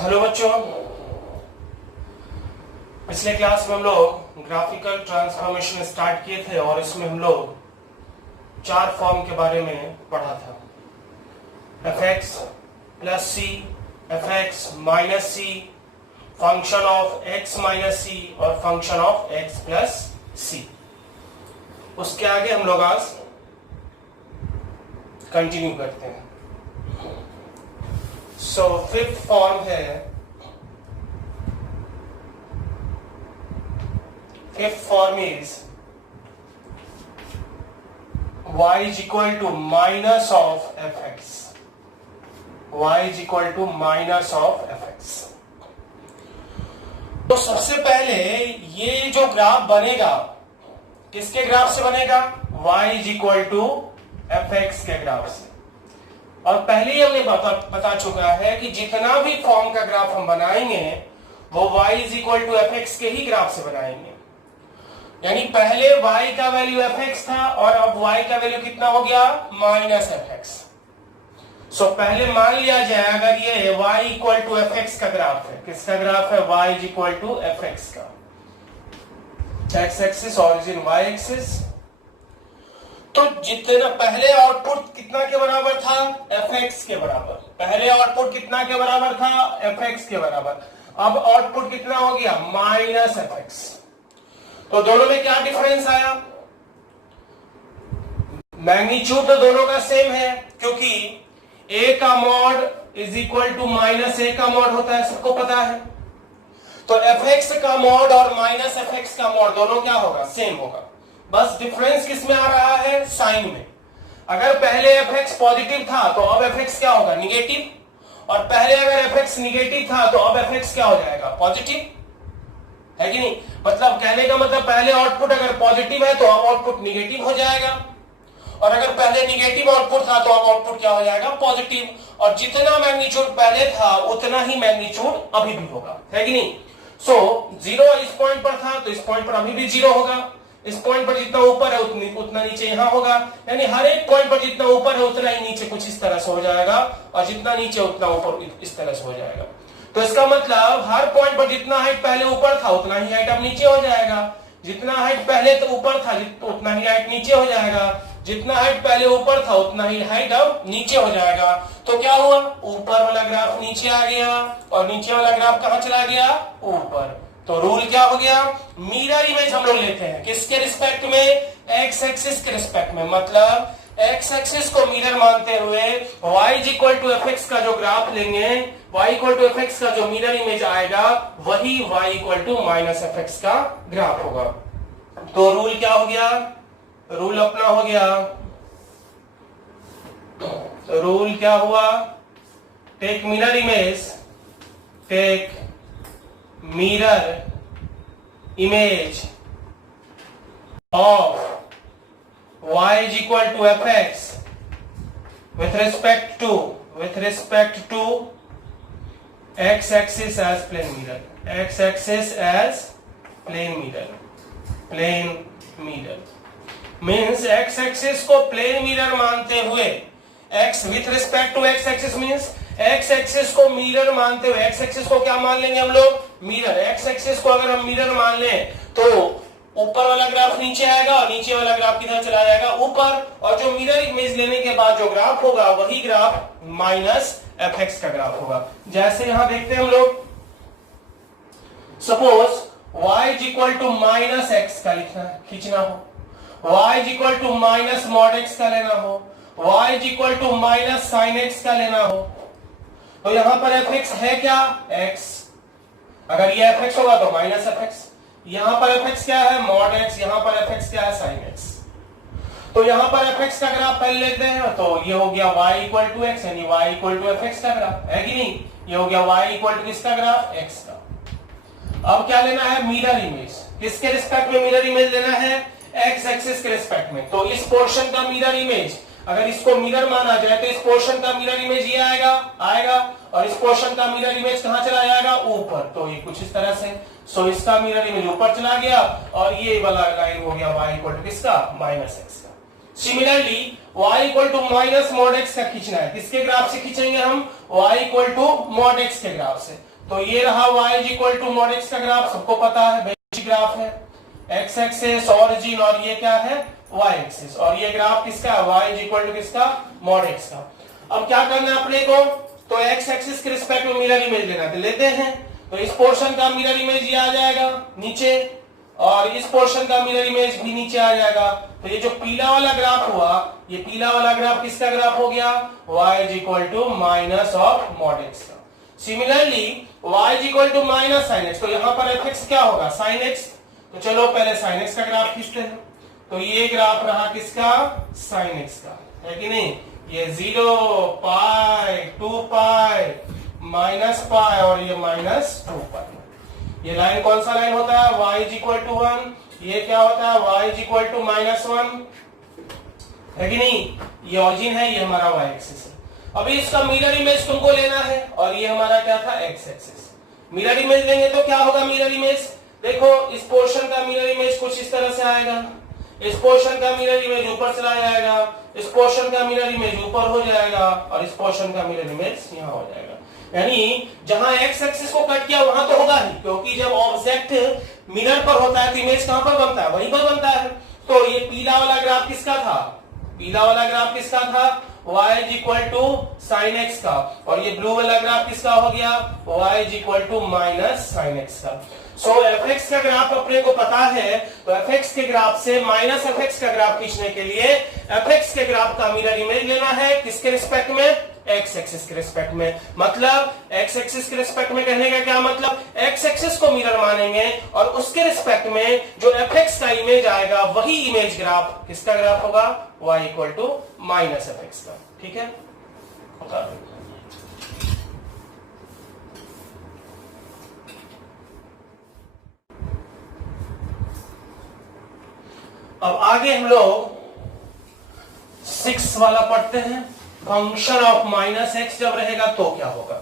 Hello बच्चों, पिछले class में हम लोग ग्राफिकल ट्रांसफॉर्मेशन स्टार्ट किए थे और इसमें हम लोग चार फॉर्म के बारे में पढ़ा था। fx plus C, fx minus C, function of x minus C और function of x plus C. उसके आगे हम लोग आज कंटिन्यू करते हैं। सो फिफ्थ फॉर्म है, fifth form is y is equal to minus of fx. y is equal to minus of fx. तो सबसे पहले ये जो ग्राफ बनेगा किसके ग्राफ से बनेगा? y is equal to fx के ग्राफ से। और पहले ही हमने बता चुका है कि जितना भी फॉर्म का ग्राफ हम बनाएंगे वो y is equal to fx के ही ग्राफ से बनाएंगे। यानी पहले y का वैल्यू fx था और अब y का वैल्यू कितना हो गया? Minus fx। सो पहले मान लिया जाए अगर ये y इक्वल टू fx का ग्राफ है, किसका ग्राफ है? y is equal to fx का। x axis origin y axis. तो जितना पहले आउटपुट कितना के बराबर था? fx के बराबर। पहले आउटपुट कितना के बराबर था? fx के बराबर। अब आउटपुट कितना हो गया? Minus fx। तो दोनों में क्या डिफरेंस आया? मैग्नीट्यूड तो दोनों का सेम है क्योंकि a का mod is equal to minus a का मॉड होता है, सबको पता है। तो fx का मॉड और माइनस fx का मॉड दोनों क्या होगा? सेम होगा। बस डिफरेंस किसमें आ रहा है? साइन में। अगर पहले fx पॉजिटिव था तो अब fx क्या होगा? निगेटिव। और पहले अगर fx निगेटिव था तो अब fx क्या हो जाएगा? पॉजिटिव, है कि नहीं? मतलब कहने का मतलब पहले आउटपुट अगर पॉजिटिव है तो अब आउटपुट निगेटिव हो जाएगा, और अगर पहले निगेटिव आउटपुट था तो अब आउटपुट क्या हो जाएगा? पॉजिटिव। और जितना मैग्नीट्यूड पहले था उतना ही मैग्नीट्यूड अभी भी होगा, है कि नहीं? सो जीरो इस पॉइंट पर था तो इस पॉइंट पर अभी भी जीरो होगा। इस पॉइंट पर जितना ऊपर है उतना नीचे यहां होगा। यानी हर एक पॉइंट पर जितना ऊपर है उतना ही नीचे कुछ इस तरह से हो जाएगा, और जितना नीचे उतना ऊपर इस तरह से हो जाएगा। तो इसका मतलब हर पॉइंट पर जितना हाइट पहले ऊपर था उतना ही हाइट अब नीचे हो जाएगा। जितना हाइट पहले तो ऊपर था उतना ही हाइट नीचे हो जाएगा। जितना हाइट पहले ऊपर था उतना ही हाइट अब नीचे हो जाएगा। तो क्या हुआ? ऊपर वाला ग्राफ नीचे आ गया और नीचे वाला ग्राफ कहां चला गया? ऊपर। तो रूल क्या हो गया? मिरर इमेज हम लोग लेते हैं किसके रिस्पेक्ट में? एक्स एक्सिस के रिस्पेक्ट में। मतलब एक्स एक्सिस को मिरर मानते हुए y is equal to fx का जो ग्राफ लेंगे, y इक्वल टू fx का जो मिरर इमेज आएगा वही y equal to minus fx का ग्राफ होगा। तो रूल क्या हो गया? रूल अपना हो गया, तो रूल क्या हुआ? Take mirror image, take mirror image of y is equal to fx with respect to x axis as plane mirror, x axis as plane mirror means x axis को plane mirror मानते हुए, x with respect to x axis means x axis को mirror मानते हुए, x axis को क्या मान लेंगे हम लोग? mirror। x axis को अगर हम mirror मान लें तो ऊपर वाला ग्राफ नीचे आएगा और नीचे वाला ग्राफ किधर चला जाएगा? ऊपर। और जो मिरर इमेज लेने के बाद जो ग्राफ होगा वही ग्राफ माइनस fx का ग्राफ होगा। जैसे यहां देखते हैं हम लोग, suppose y is equal to minus x का लिखना है, खींचना हो, y is equal to minus mod x का लेना हो, y is equal to minus sine x का लेना हो। तो यहां पर fx है क्या? x। अगर ये fx होगा तो माइनस fx। यहां पर fx क्या है? Mod x। यहां पर fx क्या है? sin x। तो यहां पर fx का ग्राफ पहले लेते हैं तो ये हो गया y इक्वल टू x, यानी y इक्वल टू fx का ग्राफ, है कि नहीं? ये हो गया y इक्वल टू किसका ग्राफ? x का। अब क्या लेना है? Mirror image. किसके रिस्पेक्ट में मिरर इमेज लेना है? x एक्सिस के रिस्पेक्ट में। तो इस पोर्शन का मिरर इमेज, अगर इसको मिरर माना जाए तो इस पोर्शन का मिरर इमेज ये आएगा और इस पोर्शन का मिरर इमेज कहां चला जाएगा? ऊपर। तो ये कुछ इस तरह से। सो इसका मिरर इमेज ऊपर चला गया और ये वाला लाइन हो गया y इक्वल टू किसका? माइनस x का। Similarly y equal to minus mod x का खींचना है, किसके ग्राफ से खींचेंगे हम? y equal to mod x के ग्राफ से। तो ये रहा y is equal to mod x का ग्राफ, सबको पता है बेसिक ग्राफ है, x एक्सिस ओरिजिन और ये क्या है y एक्सिस, और ये ग्राफ किसका है y इज इक्वल टू किसका मॉड x का। अब क्या करना है अपने को, तो x एक्सिस के रिस्पेक्ट में मिरर इमेज लेना है, तो लेते हैं। तो इस पोर्शन का मिरर इमेज ये आ जाएगा नीचे, और इस पोर्शन का मिरर इमेज भी नीचे आ जाएगा। तो ये जो पीला वाला ग्राफ हुआ, ये पीला वाला ग्राफ किसका ग्राफ हो गया, y is equal to minus of mod x का। Similarly y is equal to minus sine x, तो यहां पर fx क्या होगा साइन x। तो चलो पहले साइन x का ग्राफ खींचते हैं। तो ये ग्राफ रहा किसका साइन x का, है कि नहीं। ये 0 पाई 2 पाई माइनस पाई और ये माइनस 2 पाई। ये लाइन कौन सा लाइन होता है, y इज इक्वल टू 1। ये क्या होता है, y is equal to minus 1, है कि नहीं। ये ऑरिजिन है, ये हमारा y एक्सिस है। अभी इसका मिरर इमेज तुमको लेना है, और ये हमारा क्या था x एक्सिस। मिरर इमेज लेंगे तो क्या होगा मिरर इमेज, देखो इस पोर्शन का मिरर इमेज कुछ इस तरह से आएगा, इस पोर्शन का मिरर इमेज ऊपर चला जाएगा, इस पोर्शन का मिरर इमेज ऊपर हो जाएगा, और इस पोर्शन का मिरर इमेज यहां हो जाएगा। यानी जहां x एक्सिस को कट किया वहां तो होगा ही, क्योंकि जब ऑब्जेक्ट मिरर पर होता है तो इमेज कहां पर बनता है, वहीं पर बनता है। तो ये पीला वाला ग्राफ किसका था, पीला वाला ग्राफ किसका था, y is equal to sine x का, और ये ब्लू वाला ग्राफ किसका हो गया, y is equal to minus sine x का। सो fx का ग्राफ अपने को पता है, तो fx के ग्राफ से माइनस fx का ग्राफ खींचने के लिए fx के ग्राफ का मिरर इमेज लेना है, किसके रिस्पेक्ट में, x एक्सिस के रिस्पेक्ट में। मतलब x एक्सिस के रिस्पेक्ट में कहने का क्या मतलब, x एक्सिस को मिरर मानेंगे और उसके रिस्पेक्ट में जो fx का इमेज आएगा वही इमेज ग्राफ किसका ग्राफ होगा, y equal to minus fx का। ठीक है, अब आगे हम लोग 6 वाला पढ़ते हैं। फंक्शन ऑफ माइनस एक्स जब रहेगा तो क्या होगा,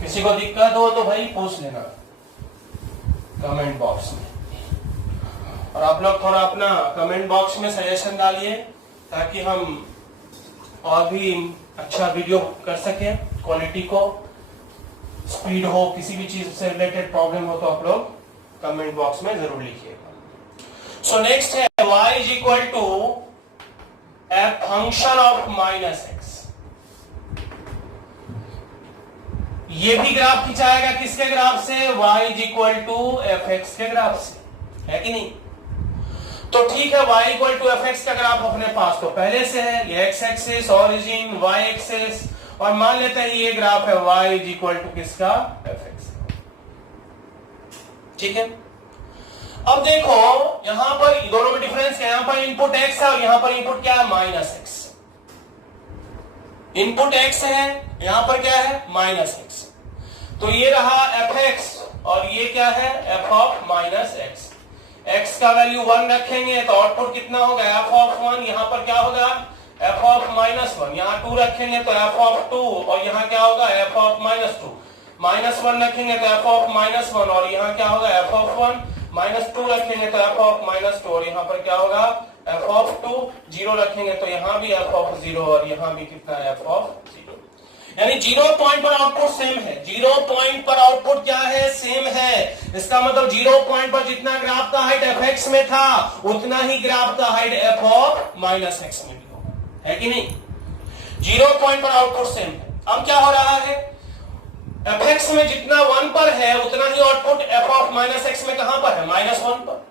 किसी को दिक्कत हो तो भाई पूछ लेना कमेंट बॉक्स में, और आप लोग थोड़ा अपना कमेंट बॉक्स में सजेशन डालिए ताकि हम और भी अच्छा वीडियो कर सके, क्वालिटी को, स्पीड हो, किसी भी चीज से रिलेटेड प्रॉब्लम हो तो आप लोग कमेंट बॉक्स में जरूर लिखिएगा। सो नेक्स्ट है y is equal to a function of minus x. ये भी ग्राफ खिंचाएगा किसके ग्राफ से, y is equal to F x के ग्राफ से, है कि नहीं। तो ठीक है, y equal to F x का ग्राफ अपने पास तो पहले से है, ये x axis origin y axis, और मान लेते हैं ये ग्राफ है y इज इक्वल टू किसका, एफ एक्स। ठीक है, अब देखो यहां पर दोनों में डिफरेंस क्या है, यहां पर इनपुट x है और यहां पर इनपुट क्या है, माइनस x। इनपुट x है, यहां पर क्या है, माइनस x। तो ये रहा एफ एक्स और ये क्या है, F of minus x. x का वैल्यू 1 रखेंगे तो आउटपुट कितना होगा, एफ ऑफ 1। यहां पर क्या होगा, एफ ऑफ माइनस 1। यहां 2 रखेंगे तो एफ ऑफ 2, और यहां क्या होगा, एफ ऑफ माइनस 2। माइनस 1 रखेंगे तो एफ ऑफ माइनस 1, और यहां क्या होगा, एफ ऑफ 1। माइनस 2 रखेंगे तो एफ ऑफ माइनस 2, और यहां पर क्या होगा, एफ ऑफ 2। 0 रखेंगे तो यहां भी एफ ऑफ 0, और यहां भी कितना, एफ ऑफ 0। यानी 0 पॉइंट पर आउटपुट सेम है। 0 पॉइंट पर आउटपुट क्या है, सेम है। इसका मतलब 0 पॉइंट पर जितना ग्राफ का हाइट एफ एक्स में था उतना ही ग्राफ का height F of minus X में भी होगा, है कि नहीं। 0 पॉइंट पर आउटपुट सेम है। अब क्या हो रहा है, एफ एक्स में जितना 1 पर है उतना ही output F of minus X में कहां पर है, माइनस 1 पर।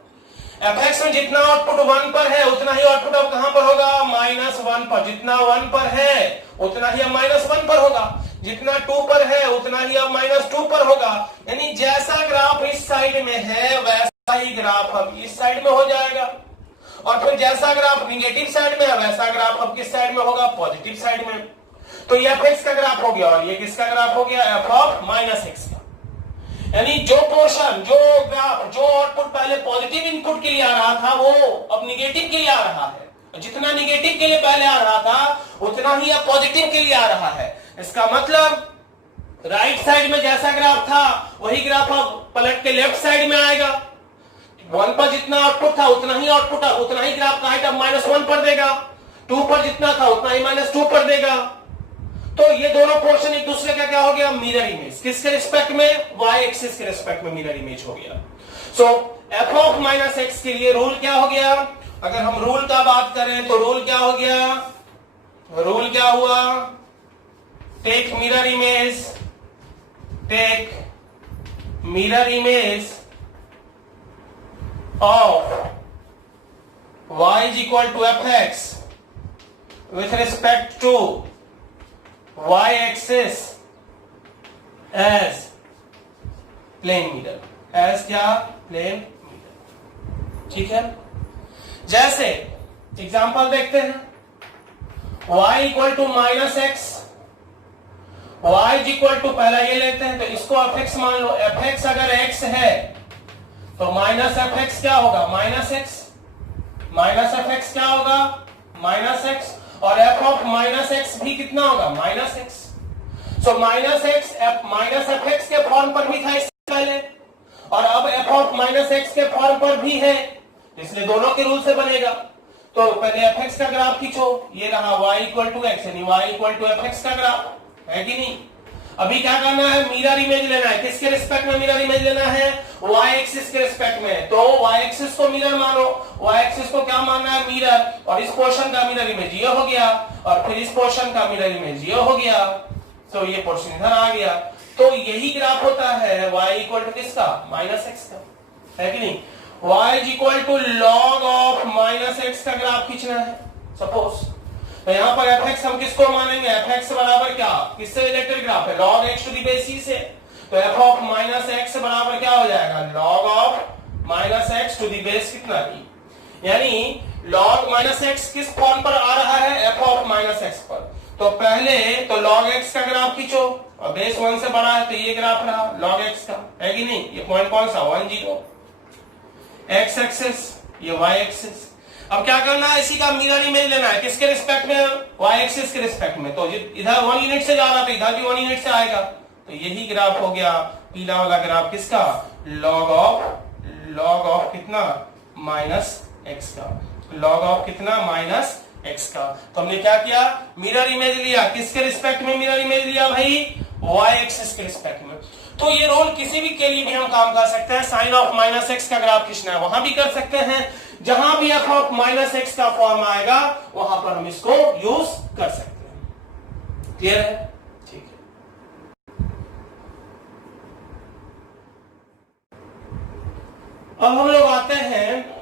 एफ एक्स में जितना आउटपुट 1 पर है उतना ही आउटपुट अब कहां पर होगा, माइनस 1 पर। जितना 1 पर है उतना ही अब माइनस 1 पर होगा, जितना 2 पर है उतना ही अब माइनस 2 पर होगा। यानी जैसा ग्राफ इस साइड में है वैसा ही ग्राफ अब इस साइड में हो जाएगा, और फिर जैसा ग्राफ निगेटिव साइड में है वैसा ग्राफ अब किस साइड में होगा, पॉजिटिव साइड में। तो ये एफ एक्स का ग्राफ हो गया, और ये किसका ग्राफ हो गया, एफ ऑफ माइनस एक्स का। यानी जो पोर्शन, जो ग्राफ, जो आउटपुट पहले पॉजिटिव इनपुट के लिए आ रहा था वो अब निगेटिव के लिए आ रहा है। जितना निगेटिव के लिए पहले आ रहा था उतना ही अब पॉजिटिव के लिए आ रहा है। इसका मतलब राइट साइड में जैसा ग्राफ था वही ग्राफ अब पलट के लेफ्ट साइड में आएगा। 1 पर जितना आउटपुट था उतना ही आउटपुट, उतना ही ग्राफ का हाइट अब -1 पर देगा। 2 पर जितना था उतना ही -2 पर देगा। तो ये दोनों पोर्शन एक दूसरे का क्या हो गया, मिरर इमेज। किसके रिस्पेक्ट में, वाई एक्सिस के रिस्पेक्ट में मिरर इमेज हो गया। सो एफ ऑफ माइनस एक्स के लिए रूल क्या हो गया, अगर हम रूल का बात करें तो रूल क्या हो गया, रूल क्या हुआ, take mirror image, take mirror image of y is equal to fx with respect to y axis as plane mirror, as क्या, plane mirror। ठीक है, जैसे एग्जांपल देखते हैं, y equal to minus x, y equal to पहला ये लेते हैं तो इसको fx मान लो, fx अगर x है तो माइनस fx क्या होगा, माइनस एक्स, माइनस fx क्या होगा, माइनस एक्स, और f ऑफ माइनस एक्स भी कितना होगा, minus x. So minus x minus fx के फॉर्म पर भी था इससे पहले, और अब f ऑफ माइनस एक्स के फॉर्म पर भी है, इसलिए दोनों के रूल से बनेगा। तो पहले fx का ग्राफ खींचो, ये रहा y इक्वल टू एक्स, यानी y इक्वल टू fx का ग्राफ, है कि नहीं। अभी क्या करना है, मिरर इमेज लेना है। किसके रिस्पेक्ट में मिरर इमेज लेना है, y एक्सिस के रिस्पेक्ट में। तो y एक्सिस को मिरर मानो, y एक्सिस को क्या मानना है, मिरर, और इस पोर्शन का मिरर इमेज ये हो गया, और फिर इस पोर्शन का मिरर इमेज ये हो गया, तो ये पोर्शन इधर आ गया। तो यही ग्राफ होता है y इक्वल टू किसका, माइनस एक्स का, है कि नहीं। y equal to log of minus x का ग्राफ खींचना है सपोज, तो यहां पर fx हम किसको मानेंगे, fx बराबर क्या, किससे रिलेटेड ग्राफ है, log x to the base c से। तो f ऑफ माइनस एक्स बराबर क्या हो जाएगा, log of minus x to the base कितना ई, यानी log माइनस एक्स किस फॉर्म पर आ रहा है, f ऑफ माइनस एक्स पर। तो पहले तो log x का ग्राफ खींचो, और बेस 1 से बड़ा है तो ये ग्राफ रहा log x का, है कि नहीं। ये पॉइंट कौन सा, 1 0, x एक्सिस, ये y एक्सिस। अब क्या करना है, इसी का मिरर इमेज लेना है, किसके रिस्पेक्ट में, y एक्सिस के रिस्पेक्ट में। तो इधर 1 यूनिट से जा रहा था, इधर भी 1 यूनिट से आएगा, तो यही ग्राफ हो गया पीला वाला ग्राफ किसका, log ऑफ कितना, माइनस एक्स का, log ऑफ कितना, माइनस एक्स का। तो हमने क्या किया, मिरर इमेज लिया, किसके रिस्पेक्ट में मिरर इमेज लिया भाई, y एक्सिस के रिस्पेक्ट में। तो ये रोल किसी भी के लिए भी हम काम कर सकते हैं, साइन ऑफ माइनस एक्स का ग्राफ खींचना है वहां भी कर सकते हैं, जहां भी f ऑफ माइनस एक्स का फॉर्म आएगा वहां पर हम इसको यूज कर सकते हैं। क्लियर है, ठीक है। अब हम लोग आते हैं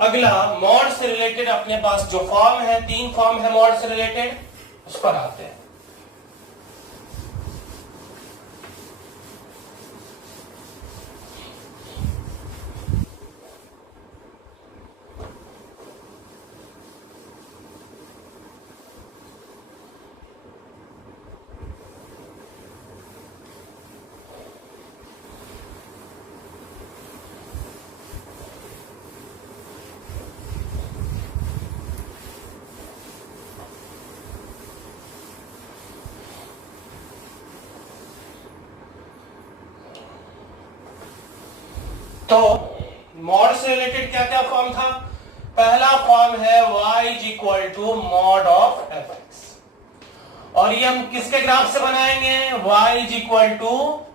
अगला, मॉड से रिलेटेड अपने पास जो फॉर्म है, 3 फॉर्म है मॉड से रिलेटेड, उस पर आते हैं। तो मॉड से रिलेटेड क्या क्या फॉर्म था, पहला फॉर्म है y is equal to mod of fx, और ये हम किसके ग्राफ से बनाएंगे, y is equal to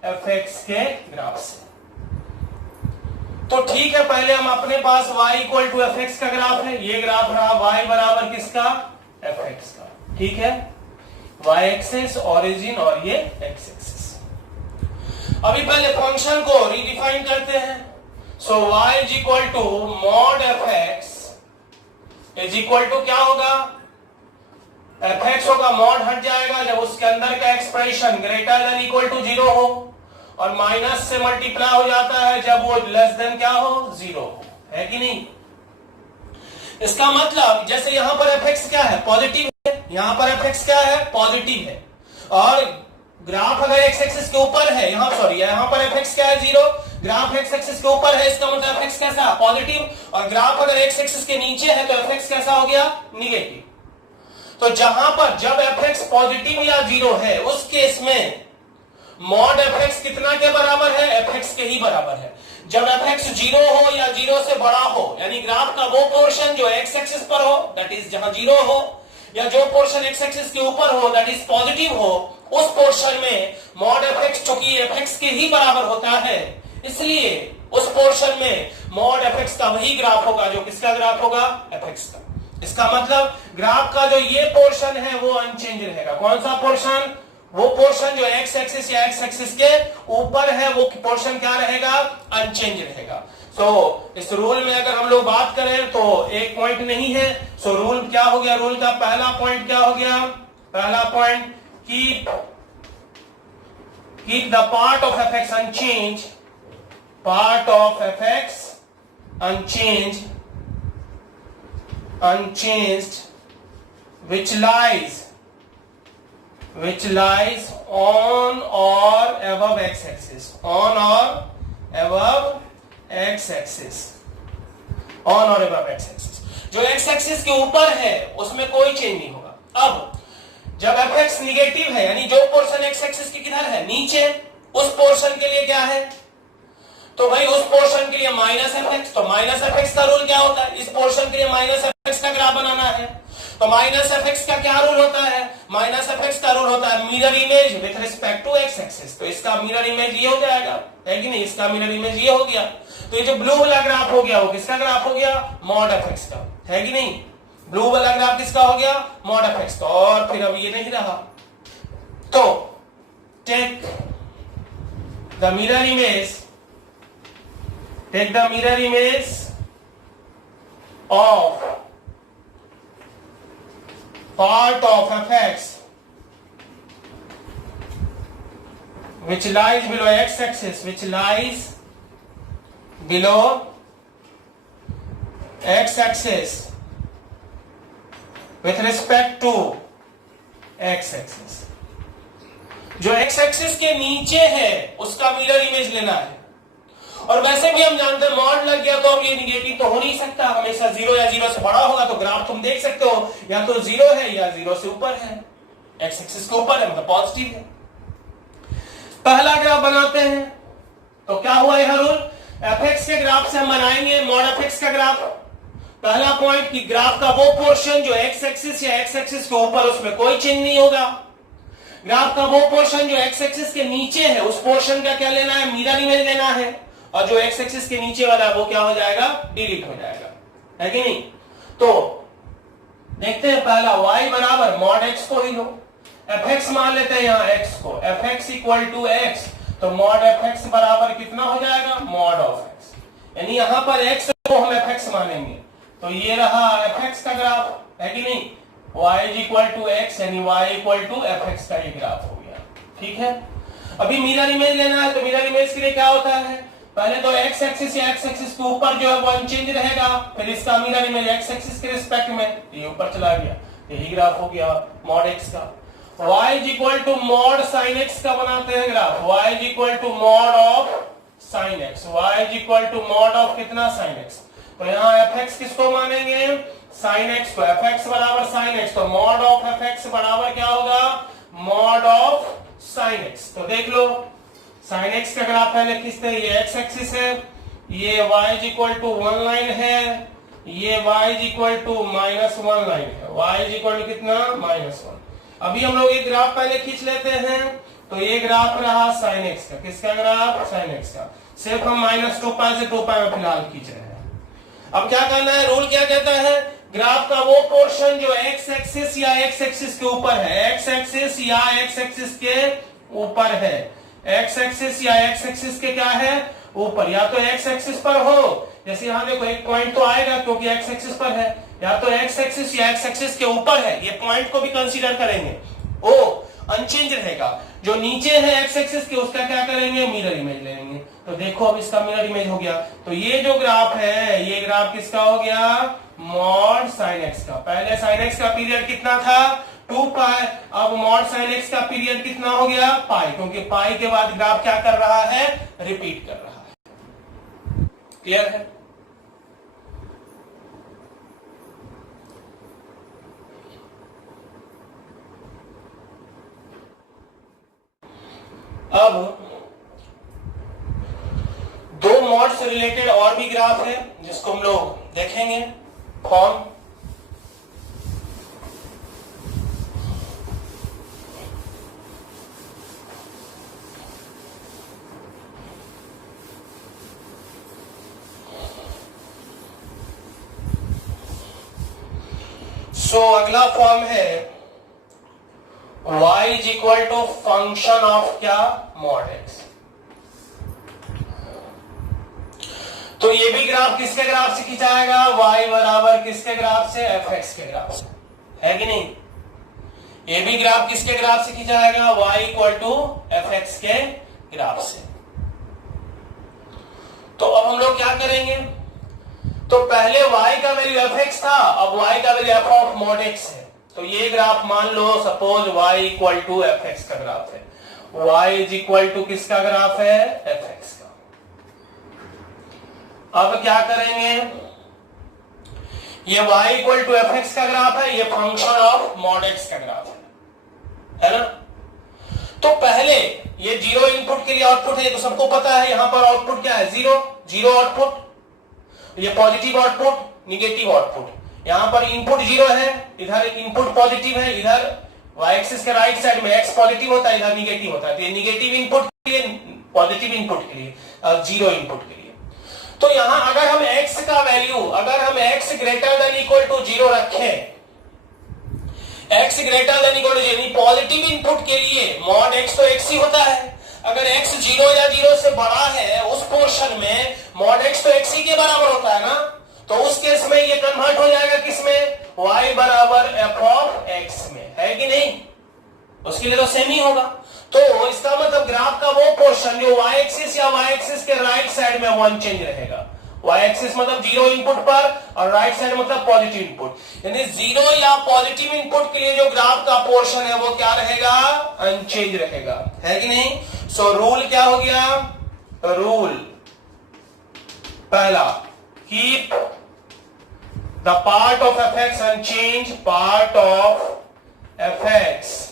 fx के ग्राफ से। तो ठीक है, पहले हम अपने पास y इक्वल टू fx का ग्राफ है, ये ग्राफ रहा y बराबर किसका, fx का, ठीक है, y एक्सिस ओरिजिन और ये x एक्सिस। अभी पहले फंक्शन को रीडिफाइन करते हैं। So y is equal to mod fx is equal to क्या होगा, fx होगा, मॉड हट जाएगा जब उसके अंदर का expression greater than equal to 0 हो, और माइनस से मल्टीप्लाई हो जाता है जब वो लेस देन क्या हो, 0 हो, है कि नहीं। इसका मतलब जैसे यहां पर fx क्या है, पॉजिटिव है, यहां पर fx क्या है, पॉजिटिव है, और ग्राफ अगर x एक्सिस के ऊपर है, यहां पर fx क्या है, 0, ग्राफ x एक्सिस के ऊपर है, इसका मतलब fx कैसा, पॉजिटिव, और ग्राफ अगर x एक्सिस के नीचे है तो fx कैसा हो गया, निगेटिव। तो जहां पर जब fx पॉजिटिव या 0 है उस केस में मॉड fx कितना के बराबर है, fx के ही बराबर है। जब fx 0 हो या 0 से बड़ा हो, यानी ग्राफ का वो पोर्शन जो x एक्सिस पर हो, दैट इज जहां 0 हो, या जो पोर्शन एक्स एक्सिस के ऊपर हो दैट इज पॉजिटिव हो, उस पोर्शन में मॉड एफ एक्स चूंकि एफ एक्स के ही बराबर होता है, इसलिए उस पोर्शन में मॉड एफ एक्स का वही ग्राफ होगा जो किसका ग्राफ होगा, एफ एक्स का। इसका मतलब ग्राफ का जो ये पोर्शन है वो अनचेंज रहेगा। कौन सा पोर्शन? वो पोर्शन जो एक्स एक्सिस या एक्स एक्सिस के ऊपर है वो पोर्शन क्या रहेगा, अनचेंज रहेगा। सो इस रूल में अगर हम लोग बात करें तो एक पॉइंट नहीं है। सो रूल क्या हो गया, रूल का पहला पॉइंट क्या हो गया, पहला point keep the part of f x unchanged, part of f x unchanged which lies on or above x axis, on or above x axis, on or above x axis। जो x axis के ऊपर है उसमें कोई change नहीं होगा। अब जब एफ एक्स निगेटिव है यानी जो पोर्शन x axis के किधर है, नीचे, उस पोर्शन के लिए क्या है, तो भाई उस पोर्शन के लिए माइनस एफ एक्स। तो माइनस एफ एक्स का रूल क्या होता है, इस पोर्शन के लिए माइनस एफ एक्स का ग्राफ बनाना है। तो माइनस एफ एक्स का क्या रूल होता है, माइनस एफ एक्स का रूल होता है mirror image with respect to x axis. तो इसका मिरर इमेज ये हो जाएगा, है कि नहीं, इसका मिरर इमेज ये हो गया। तो ये जो ब्लू वाला ग्राफ हो गया वो किसका ग्राफ हो गया, मॉड एफ एक्स का, है कि नहीं। ब्लू वाला ग्राफ किसका हो गया, मॉड एफ एक्स का। और फिर अब ये नहीं रहा, तो take the mirror image, take the mirror image of part of fx which lies below x axis, which lies below x axis with respect to x axis। जो x axis के नीचे है उसका मिरर इमेज लेना है। और वैसे भी हम जानते हैं मॉड लग गया तो अब ये निगेटिव तो हो नहीं सकता, हमेशा जीरो या जीरो से बड़ा होगा। तो ग्राफ तुम देख सकते हो या तो जीरो है या जीरो से ऊपर है, एक्स एक्सिस के ऊपर है मतलब पॉजिटिव है। पहला ग्राफ बनाते हैं तो क्या हुआ यह रूल, एफ एक्स के ग्राफ से हम बनाएंगे मॉड एफ एक्स का ग्राफ। पहला पॉइंट कि ग्राफ का वो पोर्शन जो एक्स एक्सिस या एक्स एक्सिस के ऊपर उसमें कोई चेंज नहीं होगा। ग्राफ का वो पोर्शन जो एक्स एक्सिस के नीचे है उस पोर्शन का क्या लेना है, मिरर इमेज लेना है। और जो एक्स एक्सिस के नीचे वाला है वो क्या हो जाएगा, डिलीट हो जाएगा, है कि नहीं। तो देखते हैं पहला y बराबर मॉड x को ही लो, एफ एक्स मान लेते हैं यहाँ x को, f x equal to x. तो मॉड एफ एक्स बराबर कितना हो जाएगा, मॉड ऑफ x, यानी यहां पर x को हम एफ एक्स मानेंगे। तो ये रहा एफ एक्स का ग्राफ, है कि नहीं, y इक्वल टू एक्स यानी y equal to F x का ये ग्राफ हो गया, ठीक है। अभी मिरर इमेज लेना है, तो मिरर इमेज के लिए क्या होता है, पहले तो एक्स एक्सिस या एक्स एक्सिस के ऊपर जो है वो अनचेंज रहेगा, फिर इसका मिरर इमेज एक्स एक्सिस के रिस्पेक्ट में ये ऊपर चला गया, यही ग्राफ हो गया मॉड एक्स का। y is equal to mod sine x का बनाते हैं graph, y is equal to mod of sine x, y is equal to mod of कितना, साइन एक्स। तो यहाँ एफ एक्स किसको मानेंगे, साइन एक्स को, एफ एक्स बराबर साइन एक्स। तो मॉड ऑफ एफ एक्स बराबर क्या होगा, मॉड ऑफ साइन एक्स। तो देख लो साइन एक्स का ग्राफ पहले खींचते हैं, ये एक्स एक्सिस है, ये y is equal to 1 line है, ये y is equal to -1 line है, y इज इक्वल टू कितना, -1। अभी हम लोग ये ग्राफ पहले खींच लेते हैं। तो ये ग्राफ रहा साइन एक्स का, किसका ग्राफ, साइन एक्स का। सिर्फ हम -2π से 2π में फिलहाल खींच रहे हैं। अब क्या करना है, रूल क्या कहता है, ग्राफ का वो पोर्शन जो एक्स एक्सिस या एक्स एक्सिस के ऊपर है, एक्स एक्सिस या एक्स एक्सिस के ऊपर है, एक्स एक्सिस या एक्स एक्सिस के क्या है, ऊपर, या तो एक्स एक्सिस पर हो, जैसे यहां देखो एक पॉइंट तो आएगा क्योंकि एक्स एक्सिस पर है, या तो एक्स एक्सिस या एक्स एक्सिस के ऊपर है, ये पॉइंट को भी कंसीडर करेंगे, वो अनचेंज रहेगा। जो नीचे है एक्स एक्सिस के उसका क्या करेंगे, मिरर इमेज लेंगे। तो देखो अब इसका मिरर इमेज हो गया। तो ये जो ग्राफ है ये ग्राफ किसका हो गया, मॉड साइन एक्स का। पहले साइन एक्स का पीरियड कितना था, 2π, अब मॉड साइन एक्स का पीरियड कितना हो गया, पाई, क्योंकि पाई के बाद ग्राफ क्या कर रहा है, रिपीट कर रहा है। क्लियर है। अब दो मॉड से रिलेटेड और भी ग्राफ है जिसको हम लोग देखेंगे। फॉर्म सो अगला फॉर्म है y is equal to function of क्या, मॉड x। तो ये भी ग्राफ किसके ग्राफ से खिंचाएगा, y बराबर किसके ग्राफ से, fx के ग्राफ से, है कि नहीं। ये भी ग्राफ किसके ग्राफ से खिंचाएगा, y इक्वल टू fx के ग्राफ से। तो अब हम लोग क्या करेंगे, तो पहले y का वैल्यू fx था, अब y का value f of mod x है। तो ये ग्राफ मान लो suppose y equal to fx का ग्राफ है, y इज इक्वल टू किसका ग्राफ है, fx का। अब क्या करेंगे, ये y इक्वल टू fx का ग्राफ है, ये फंक्शन ऑफ मॉड x का ग्राफ है ना। तो पहले ये जीरो इनपुट के लिए आउटपुट है, तो सबको पता है यहां पर आउटपुट क्या है, जीरो, जीरो आउटपुट। ये पॉजिटिव आउटपुट, निगेटिव आउटपुट। यहां पर इनपुट जीरो है, इधर इनपुट पॉजिटिव है, इधर y एक्सिस के राइट साइड में x पॉजिटिव होता है, इधर निगेटिव होता है। तो ये निगेटिव इनपुट के लिए, पॉजिटिव इनपुट के लिए, और जीरो इनपुट के लिए। तो यहां अगर हम x का वैल्यू, अगर हम x greater than equal to zero रखें, x greater than equal to यानी पॉजिटिव इनपुट के लिए मॉड x तो x ही होता है। अगर x जीरो या जीरो से बड़ा है उस पोर्शन में मॉड x तो x ही के बराबर होता है ना। तो उस केस में ये कन्वर्ट हो जाएगा किसमें, y बराबर f ऑफ x में, है कि नहीं। उसके लिए तो सेम ही होगा। तो इसका मतलब ग्राफ का वो पोर्शन जो y एक्सिस या y एक्सिस के राइट साइड में वन चेंज रहेगा। y एक्सिस मतलब जीरो इनपुट पर और राइट साइड मतलब पॉजिटिव इनपुट, यानी जीरो या पॉजिटिव इनपुट के लिए जो ग्राफ का पोर्शन है वो क्या रहेगा, अनचेंज रहेगा, है कि नहीं। सो रूल क्या हो गया, रूल पहला, keep the part of fx unchanged, part of fx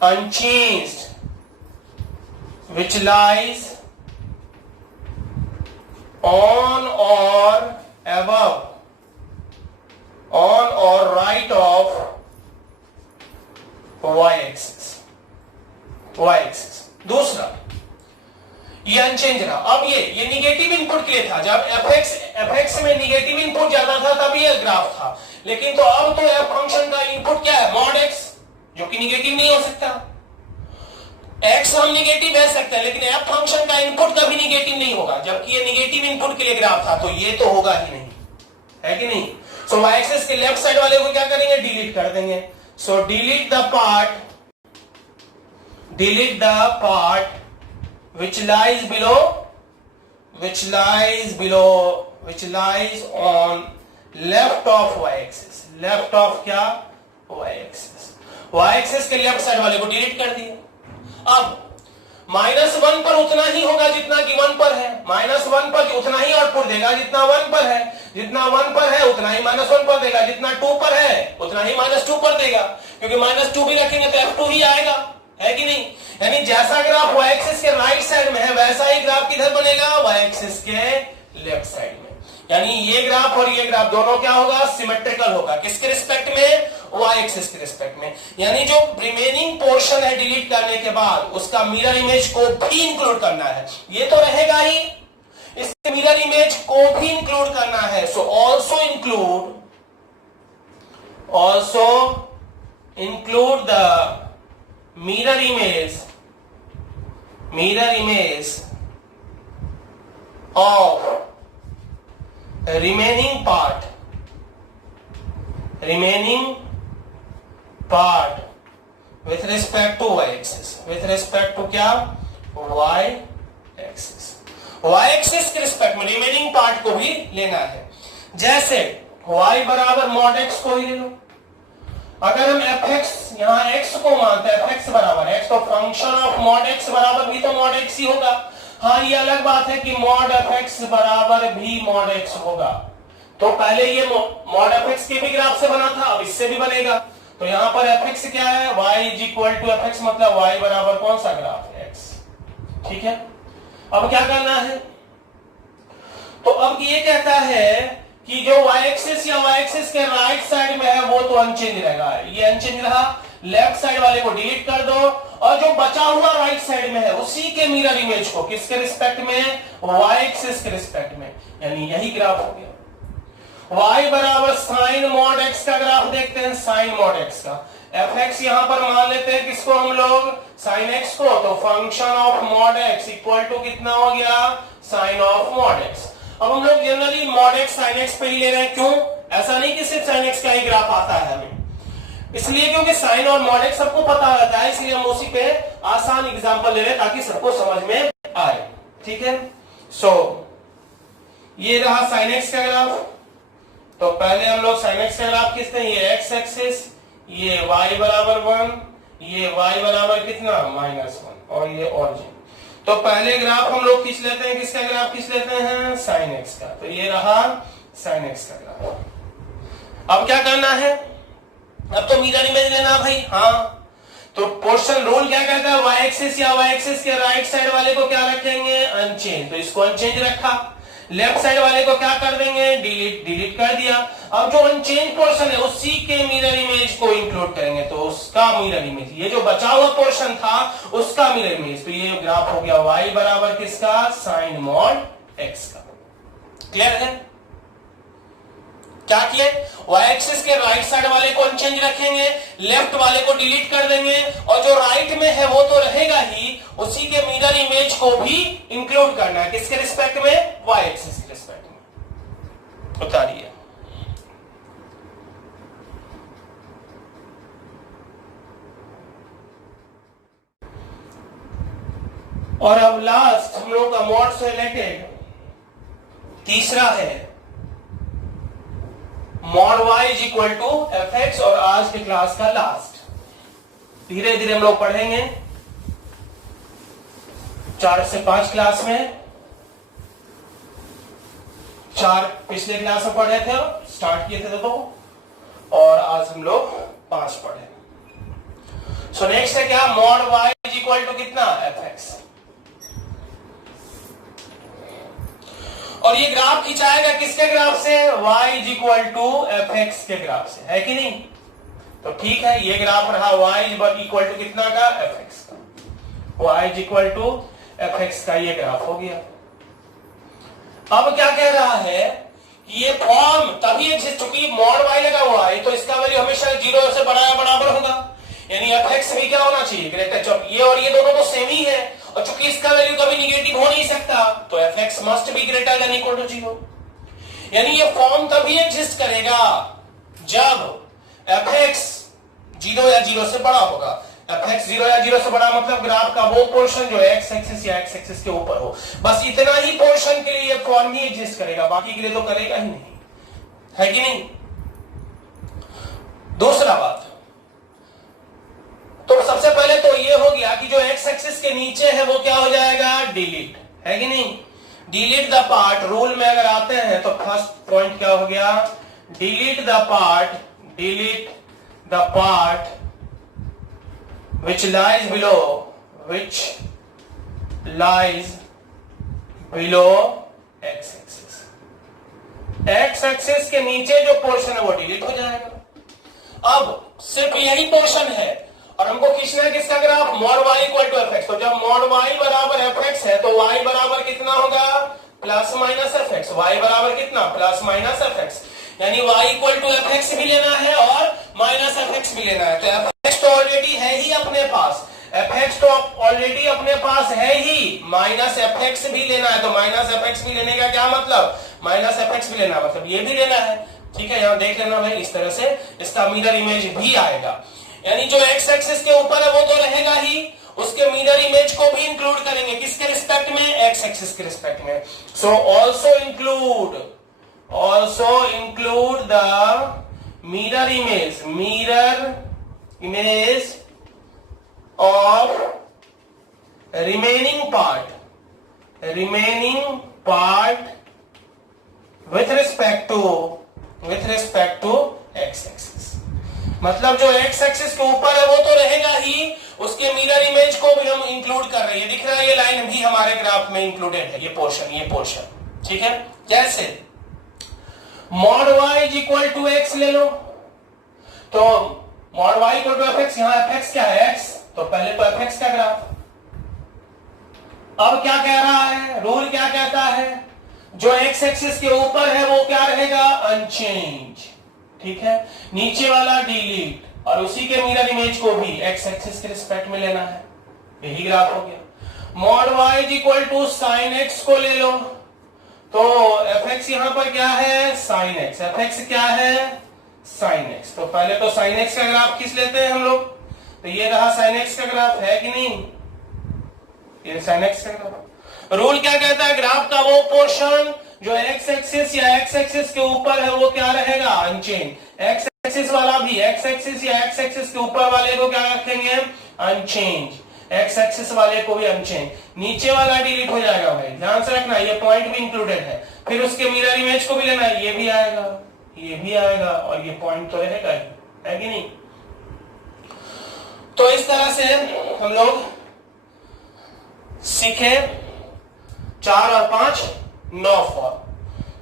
unchanged which lies on or above, on or right of y axis, y axis। दूसरा ये अनचेंज रहा। अब ये निगेटिव इनपुट के लिए था, जब fx में निगेटिव इनपुट ज्यादा था तब ये ग्राफ था। लेकिन तो अब तो f फंक्शन का इनपुट क्या है, मॉड x, जो कि निगेटिव नहीं हो सकता। x हम निगेटिव है सकते हैं, लेकिन f फंक्शन का इनपुट कभी निगेटिव नहीं होगा, जबकि ये निगेटिव इनपुट के लिए ग्राफ था, तो ये तो होगा ही नहीं, है कि नहीं। सो y एक्सिस के लेफ्ट साइड वाले को क्या करेंगे, डिलीट कर देंगे। So delete the part which lies below, which lies on left of y axis, left of क्या, y axis, y axis के लेफ्ट साइड वाले को डिलीट कर दिया। अब -1 पर उतना ही होगा जितना कि 1 पर है, -1 पर उतना ही आउटपुट देगा जितना 1 पर है, जितना 1 पर है उतना ही -1 पर देगा, जितना 2 पर है उतना ही -2 पर देगा, क्योंकि -2 भी रखेंगे तो f2 ही आएगा, है कि नहीं। यानी जैसा ग्राफ y एक्सिस के राइट साइड में है वैसा ही ग्राफ किधर बनेगा, y एक्सिस के लेफ्ट साइड में। यानी ये ग्राफ और ये ग्राफ दोनों क्या होगा, सिमेट्रिकल होगा। किसके रिस्पेक्ट में, y एक्सिस के रिस्पेक्ट में। यानी जो रिमेनिंग पोर्शन है डिलीट करने के बाद उसका मिरर इमेज को भी इंक्लूड करना है। ये तो रहेगा ही, इसके मिरर इमेज को भी इंक्लूड करना है। सो also include the mirror image of remaining part with respect to y axis, with respect to क्या, y axis, y axis के रिस्पेक्ट में रिमेनिंग पार्ट को भी लेना है। जैसे y बराबर मॉड x को ही ले लो। अगर हम fx यहां x को मानते हैं, fx बराबर x, तो फंक्शन ऑफ मॉड x बराबर भी तो मॉड x ही होगा। हाँ, ये अलग बात है कि मॉड fx बराबर भी मॉड x होगा। तो पहले ये मॉड fx के भी ग्राफ से बना था, अब इससे भी बनेगा। तो यहां पर fx क्या है, y is equal to fx, मतलब y बराबर कौन सा ग्राफ है, x। ठीक है, अब क्या करना है, तो अब ये कहता है कि जो y एक्सिस या y एक्सिस के राइट साइड में है वो तो अनचेंज रहेगा। ये अनचेंज रहा, लेफ्ट साइड वाले को डिलीट कर दो और जो बचा हुआ राइट साइड में है उसी के मिरर इमेज को किसके रिस्पेक्ट में, y एक्सिस के रिस्पेक्ट में, यानी यही ग्राफ हो गया। y बराबर साइन मॉड x का ग्राफ देखते हैं, साइन मॉड x का। fx यहां पर मान लेते हैं किसको हम लोग, साइन x को, तो function of mod x equal to कितना हो गया, साइन ऑफ मॉड x। अब हम लोग generally mod x sine x पे ही ले रहे हैं, क्यों? ऐसा नहीं कि सिर्फ साइन x का ही ग्राफ आता है हमें, इसलिए क्योंकि साइन और मॉड x सबको पता रहता है, इसलिए हम उसी पे आसान एग्जांपल ले रहे हैं ताकि सबको समझ में आए। ठीक है, सो ये रहा साइन x का ग्राफ। तो पहले हम लोग साइन x का ग्राफ खींचते हैं, ये x एक्सिस, ये y बराबर 1, ये y बराबर कितना -1 और ये ऑरिजिन। तो पहले ग्राफ हम लोग खींच लेते हैं, किसका ग्राफ खींच लेते हैं, साइन x का। तो ये रहा साइन x का ग्राफ। अब क्या करना है, अब तो मिरर इमेज लेना भाई। हाँ, तो पोर्शन रूल क्या कहता है, y एक्सिस या y एक्सिस के राइट साइड वाले को क्या रखेंगे, अनचेंज। तो इसको अनचेंज रखा, लेफ्ट साइड वाले को क्या कर देंगे, डिलीट कर दिया। अब जो अनचेंज पोर्शन है उसी के मिरर इमेज को इंक्लूड करेंगे, तो उसका मिरर इमेज, ये जो बचा हुआ पोर्शन था उसका मिरर इमेज। तो ये ग्राफ हो गया y बराबर किसका, साइन मॉड x का। क्लियर है? क्या किए, y एक्सिस के राइट साइड वाले को अनचेंज रखेंगे, लेफ्ट वाले को डिलीट कर देंगे, और जो राइट में है वो तो रहेगा ही, उसी के मिरर इमेज को भी इंक्लूड करना है। किसके रिस्पेक्ट में, y एक्सिस के रिस्पेक्ट में। उतारिए। और अब लास्ट हम लोग का मॉड से रिलेटेड तीसरा है mod y is equal to fx, और आज के क्लास का लास्ट। धीरे धीरे हम लोग पढ़ेंगे, 4 से 5 क्लास में, 4 पिछले क्लास में पढ़े थे, स्टार्ट किए थे 2, और आज हम लोग 5 पढ़े। सो नेक्स्ट है क्या, mod y is equal to कितना, fx। और ये ग्राफ खिंचाएगा किसके ग्राफ से, y is equal to fx के ग्राफ से, है कि नहीं? तो ठीक है, ये ग्राफ रहा y इज इक्वल टू कितना का, fx का। y is equal to fx का ये ग्राफ हो गया। अब क्या कह रहा है, ये फॉर्म तभी एग्जिस्ट, क्योंकि मॉड y लगा हुआ है, तो इसका वैल्यू हमेशा 0 से बड़ा या बराबर होगा, यानी fx भी क्या होना चाहिए, ग्रेटर। ये और ये दोनों तो सेम ही है, और चूंकि इसका वैल्यू कभी निगेटिव हो नहीं सकता, तो fx must be greater than equal to 0। यानी ये फॉर्म तभी एग्जिस्ट करेगा जब fx 0 या 0 से बड़ा होगा। fx 0 या 0 से बड़ा मतलब ग्राफ का वो पोर्शन जो x एक्सिस या x एक्सिस के ऊपर हो, बस इतना ही पोर्शन के लिए ये फॉर्म ही एग्जिस्ट करेगा, बाकी के लिए तो करेगा ही नहीं, है कि नहीं? दूसरा बात, तो सबसे पहले तो ये हो गया कि जो x एक्सिस के नीचे है वो क्या हो जाएगा, डिलीट, है कि नहीं? डिलीट द पार्ट, रूल में अगर आते हैं तो फर्स्ट पॉइंट क्या हो गया, delete the part which lies below x axis. x axis के नीचे जो पोर्शन है वो डिलीट हो जाएगा। अब सिर्फ यही पोर्शन है और हमको खींचना है किसका graph, mod y equal to fx। तो जब मॉड y बराबर fx है तो y बराबर कितना होगा, प्लस माइनस fx। y बराबर कितना, प्लस माइनस fx, यानी y इक्वल टू fx भी लेना है और माइनस fx भी लेना है। तो fx तो ऑलरेडी है ही अपने पास, fx तो ऑलरेडी अपने पास है ही, माइनस fx भी लेना है। तो माइनस fx भी लेने का क्या मतलब, माइनस fx भी लेना मतलब ये भी लेना है। ठीक है, यहां देख लेना भाई, इस तरह से इसका मिरर इमेज भी आएगा, यानी जो x एक्सिस के ऊपर है वो तो रहेगा ही, उसके मिरर इमेज को भी इंक्लूड करेंगे, किसके रिस्पेक्ट में, x एक्सिस के रिस्पेक्ट में। So also include the mirror image of remaining part with respect to x axis. मतलब जो x एक्सिस के ऊपर है वो तो रहेगा ही, उसके मिरर इमेज को भी हम इंक्लूड कर रहे हैं। दिख रहा है, ये लाइन भी हमारे ग्राफ में इंक्लूडेड है, ये पोर्शन। ठीक है, कैसे, mod y is equal to x ले लो, तो mod y equal to fx, यहां fx क्या है, x, तो पहले तो fx का ग्राफ। अब क्या कह रहा है, रूल क्या कहता है, जो एक्स एक्सिस के ऊपर है वो क्या रहेगा, अनचेंज, ठीक है। नीचे वाला डिलीट, और उसी के मिरर इमेज को भी एक्स एक्सिस के रिस्पेक्ट में लेना है, यही ग्राफ हो गया। Mod y is equal to sine x को ले लो, तो एफ एक्स यहां पर क्या है, साइन एक्स, एफ एक्स क्या है, साइन एक्स। तो पहले तो साइन एक्स का ग्राफ खींच लेते हैं हम लोग, तो ये रहा साइन एक्स का ग्राफ, है कि नहीं, ये साइन एक्स का ग्राफ। रूल क्या कहता है, ग्राफ का वो पोर्शन जो एक्स एक्सिस या एक्स एक्सिस के ऊपर है वो क्या रहेगा, अनचेंज। एक्स एक्सिस वाला भी एक्स एक्सिस या एक्स एक्सिस के ऊपर वाले को क्या रखेंगे, अनचेंज, एक्स एक्सिस वाले को भी अनचेंज। नीचे वाला डिलीट हो जाएगा भाई, ध्यान से रखना, ये पॉइंट भी इंक्लूडेड है। फिर उसके मिरर इमेज को भी लेना है, ये भी आएगा, ये भी आएगा, और ये पॉइंट तो रहेगा, है कि नहीं। तो इस तरह से हम लोग सीखे 4 और 5 9 फॉर्म।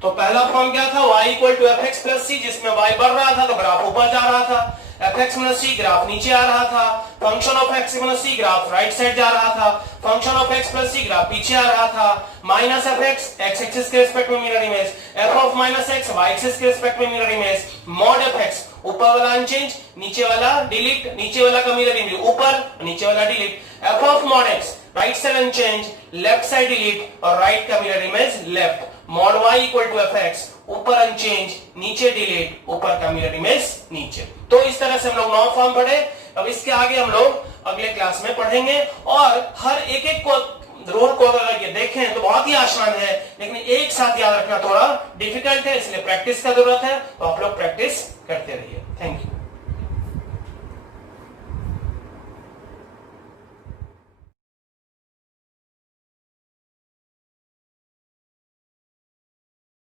तो पहला फॉर्म क्या था, y equal to F X plus C, जिसमें y बढ़ रहा था तो ग्राफ ऊपर जा रहा था, f x minus c graph नीचे आ रहा था, function of x minus c graph right side जा रहा था, function of x plus c graph पीछे आ रहा था, minus f x x axis के रिस्पेक्ट में mirror image, f of minus x y axis के रिस्पेक्ट में mirror image, mod f x ऊपर वाला अनचेंज, नीचे वाला डिलीट, नीचे वाला का मिरर इमेज ऊपर, नीचे वाला delete, f of mod x right side unchanged, left side delete, और राइट का mirror image left, mod y equal to F x ऊपर अनचेंज, नीचे डिलीट, ऊपर का मिरर इमेज नीचे। तो इस तरह से हम लोग 9 फॉर्म पढ़े। अब इसके आगे हम लोग अगले क्लास में पढ़ेंगे, और हर एक एक को रूल को अगर ये देखें तो बहुत ही आसान है, लेकिन एक साथ याद रखना थोड़ा डिफिकल्ट है, इसलिए प्रैक्टिस का जरूरत है। तो आप लोग प्रैक्टिस करते रहिए। Thank you.